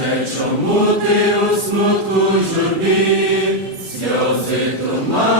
Отче, чому ти у смутку журбі, сльози туман?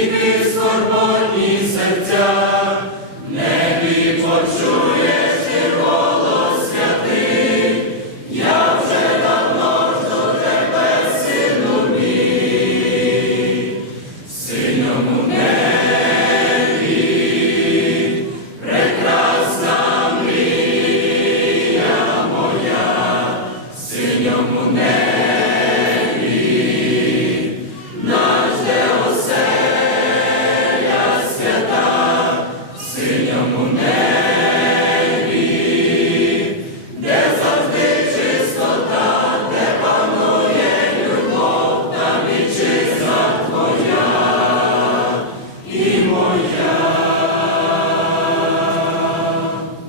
como.